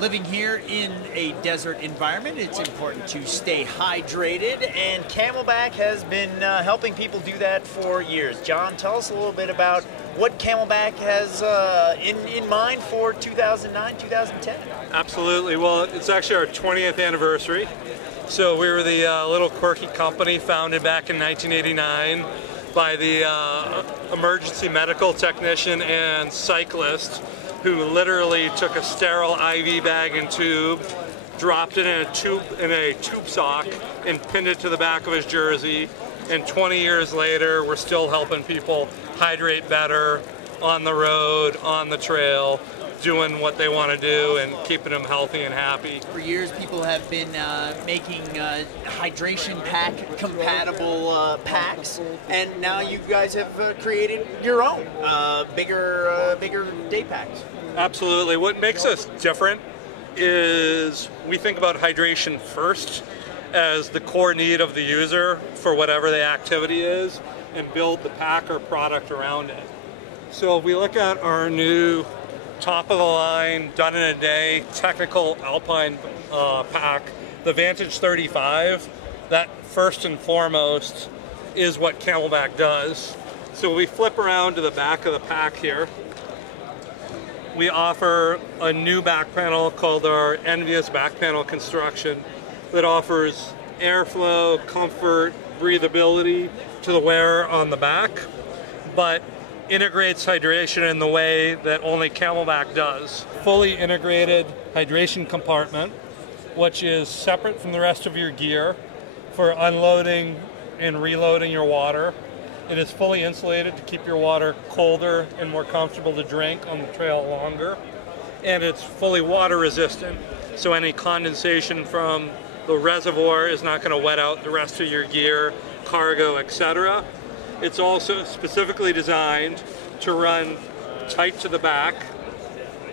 Living here in a desert environment, it's important to stay hydrated, and Camelbak has been helping people do that for years. John, tell us a little bit about what Camelbak has in mind for 2009, 2010. Absolutely. Well, it's actually our 20th anniversary. So we were the little quirky company founded back in 1989 by the emergency medical technician and cyclist who literally took a sterile IV bag and tube, dropped it in a tube sock, and pinned it to the back of his jersey. And 20 years later, we're still helping people hydrate better on the road, on the trail, doing what they want to do and keeping them healthy and happy. For years, people have been making hydration pack compatible packs, and now you guys have created your own bigger day packs. Absolutely. What makes us different is we think about hydration first as the core need of the user for whatever the activity is, and build the pack or product around it. So if we look at our new top of the line, done in a day, technical alpine pack, the Vantage 35, that first and foremost is what Camelbak does. So we flip around to the back of the pack here. We offer a new back panel called our Envious back panel construction that offers airflow, comfort, breathability to the wearer on the back, but integrates hydration in the way that only Camelbak does. Fully integrated hydration compartment, which is separate from the rest of your gear for unloading and reloading your water. It is fully insulated to keep your water colder and more comfortable to drink on the trail longer. And it's fully water resistant, so any condensation from the reservoir is not going to wet out the rest of your gear, cargo, etc. It's also specifically designed to run tight to the back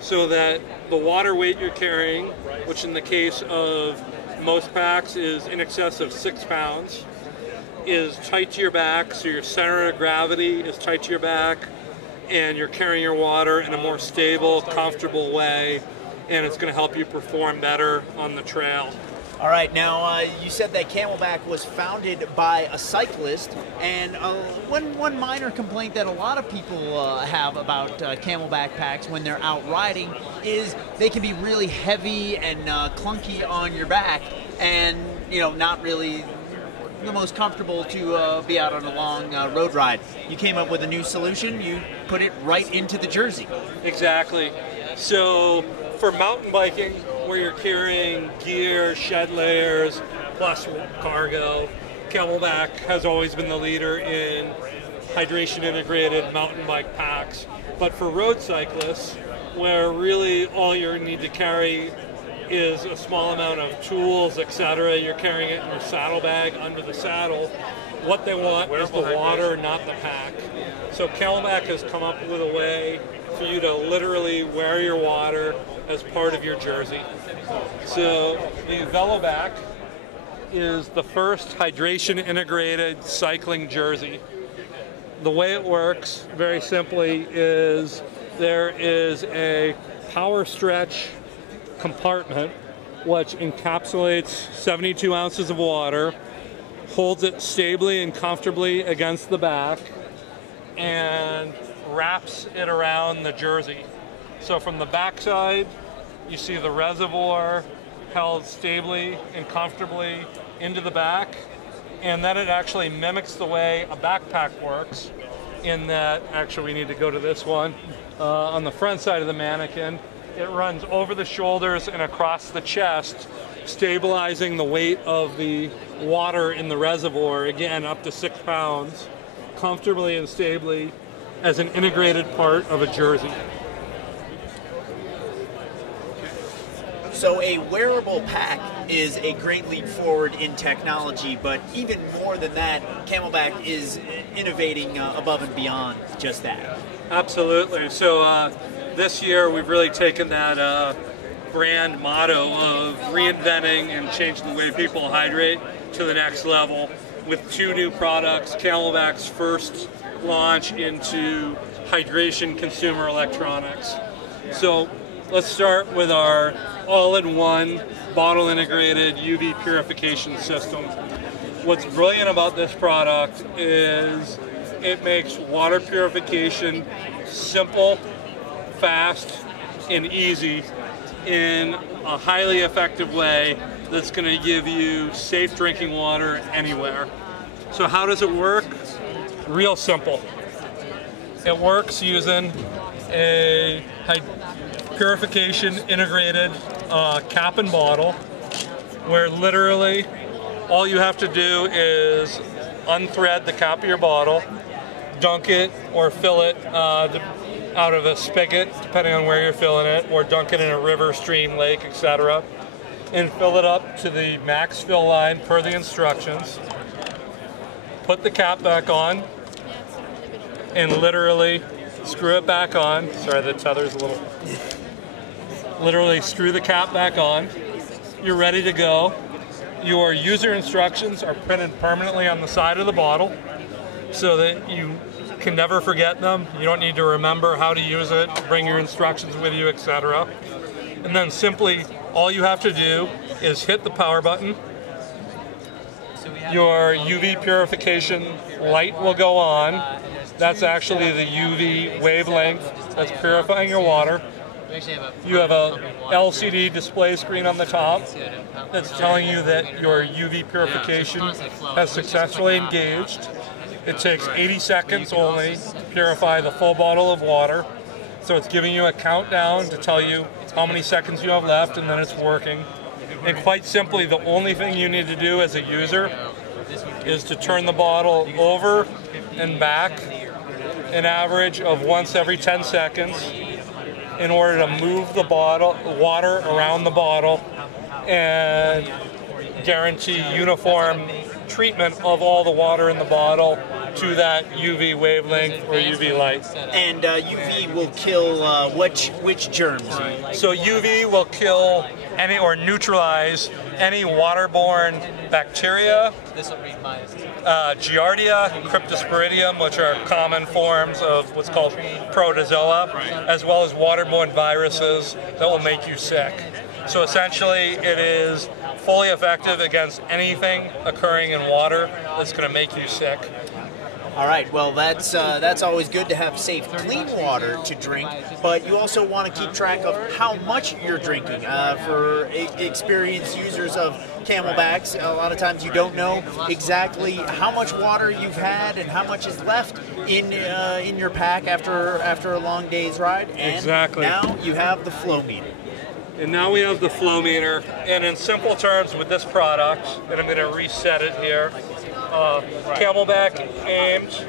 so that the water weight you're carrying, which in the case of most packs is in excess of 6 pounds, is tight to your back, so your center of gravity is tight to your back, and you're carrying your water in a more stable, comfortable way, and it's going to help you perform better on the trail. All right, now you said that Camelbak was founded by a cyclist, and one minor complaint that a lot of people have about Camelbak packs when they're out riding is they can be really heavy and clunky on your back, and not really the most comfortable to be out on a long road ride. You came up with a new solution. You put it right into the jersey. Exactly. So for mountain biking, where you're carrying gear, shed layers, plus cargo, Camelbak has always been the leader in hydration integrated mountain bike packs. But for road cyclists, where really all you need to carry is a small amount of tools, etc., you're carrying it in your saddlebag under the saddle, what they want is the water, not the pack. So Camelbak has come up with a way for you to literally wear your water as part of your jersey. So the Veloback is the first hydration integrated cycling jersey. The way it works, very simply, is there is a power stretch compartment which encapsulates 72 ounces of water, holds it stably and comfortably against the back, and wraps it around the jersey. So from the back side, you see the reservoir held stably and comfortably into the back, and then it actually mimics the way a backpack works in that, actually we need to go to this one, on the front side of the mannequin, it runs over the shoulders and across the chest, stabilizing the weight of the water in the reservoir, again up to 6 pounds, comfortably and stably as an integrated part of a jersey. So a wearable pack is a great leap forward in technology, but even more than that, Camelbak is innovating above and beyond just that. Absolutely. So this year we've really taken that brand motto of reinventing and changing the way people hydrate to the next level with 2 new products. Camelbak's first launch into hydration consumer electronics. So let's start with our all-in-one bottle integrated UV purification system. What's brilliant about this product is it makes water purification simple, fast, and easy in a highly effective way that's going to give you safe drinking water anywhere. So how does it work? Real simple. It works using a purification integrated cap and bottle, where literally all you have to do is unthread the cap of your bottle, dunk it or fill it out of a spigot, depending on where you're filling it, or dunk it in a river, stream, lake, etc., and fill it up to the max fill line per the instructions. Put the cap back on and literally screw it back on. Sorry, the tether's a little... Literally screw the cap back on. You're ready to go. Your user instructions are printed permanently on the side of the bottle so that you can never forget them. You don't need to remember how to use it, bring your instructions with you, etc. And then simply all you have to do is hit the power button. Your UV purification light will go on. That's actually the UV wavelength that's purifying your water. You have a LCD display screen on the top that's telling you that your UV purification has successfully engaged. It takes 80 seconds only to purify the full bottle of water. So it's giving you a countdown to tell you how many seconds you have left, and then it's working. And quite simply, the only thing you need to do as a user is to turn the bottle over and back an average of once every 10 seconds in order to move the water around the bottle and guarantee uniform treatment of all the water in the bottle to that UV wavelength or UV light. And UV will kill which germs? So UV will kill any or neutralize any waterborne bacteria, Giardia, Cryptosporidium, which are common forms of what's called protozoa, as well as waterborne viruses that will make you sick. So essentially it is fully effective against anything occurring in water that's going to make you sick. All right, well, that's always good to have safe, clean water to drink, but you also want to keep track of how much you're drinking. For experienced users of Camelbaks, a lot of times you don't know exactly how much water you've had and how much is left in your pack after a long day's ride. And exactly. Now you have the flow meter. And now we have the flow meter, and in simple terms with this product, and I'm going to reset it here, Camelbak aims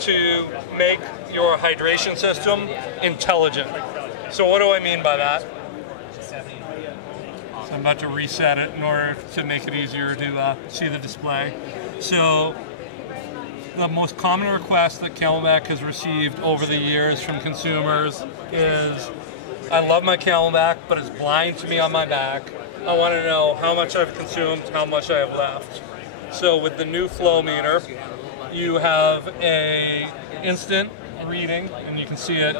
to make your hydration system intelligent. So what do I mean by that? So I'm about to reset it in order to make it easier to see the display. So the most common request that Camelbak has received over the years from consumers is, I love my Camelbak, but it's blind to me on my back. I want to know how much I've consumed, how much I have left. So with the new flow meter, you have a instant reading, and you can see it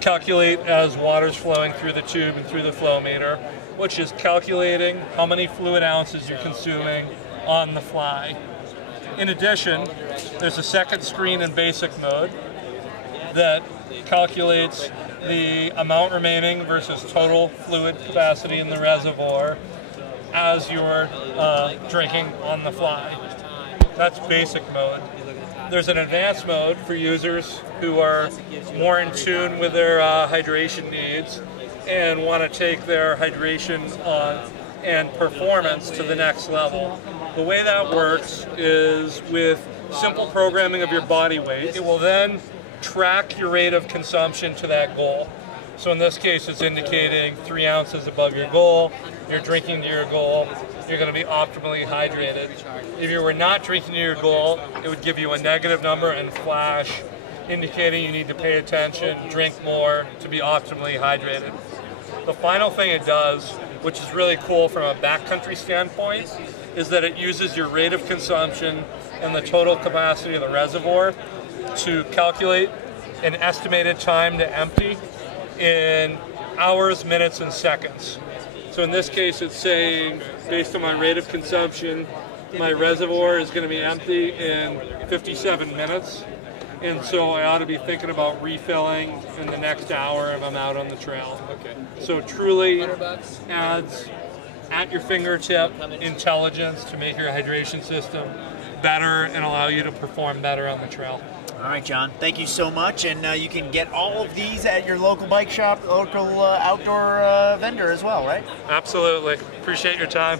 calculate as water's flowing through the tube and through the flow meter, which is calculating how many fluid ounces you're consuming on the fly. In addition, there's a second screen in basic mode that calculates the amount remaining versus total fluid capacity in the reservoir as you're drinking on the fly. That's basic mode. There's an advanced mode for users who are more in tune with their hydration needs and want to take their hydration and performance to the next level. The way that works is with simple programming of your body weight. It will then track your rate of consumption to that goal. So in this case, it's indicating 3 ounces above your goal. You're drinking to your goal. You're going to be optimally hydrated. If you were not drinking to your goal, it would give you a negative number and flash, indicating you need to pay attention, drink more to be optimally hydrated. The final thing it does, which is really cool from a backcountry standpoint, is that it uses your rate of consumption and the total capacity of the reservoir to calculate an estimated time to empty in hours, minutes, and seconds. So in this case, it's saying, based on my rate of consumption, my reservoir is going to be empty in 57 minutes. And so I ought to be thinking about refilling in the next hour if I'm out on the trail. Okay. So truly adds at your fingertip intelligence to make your hydration system better and allow you to perform better on the trail. All right, John. Thank you so much. And you can get all of these at your local bike shop, local outdoor vendor as well, right? Absolutely. Appreciate your time.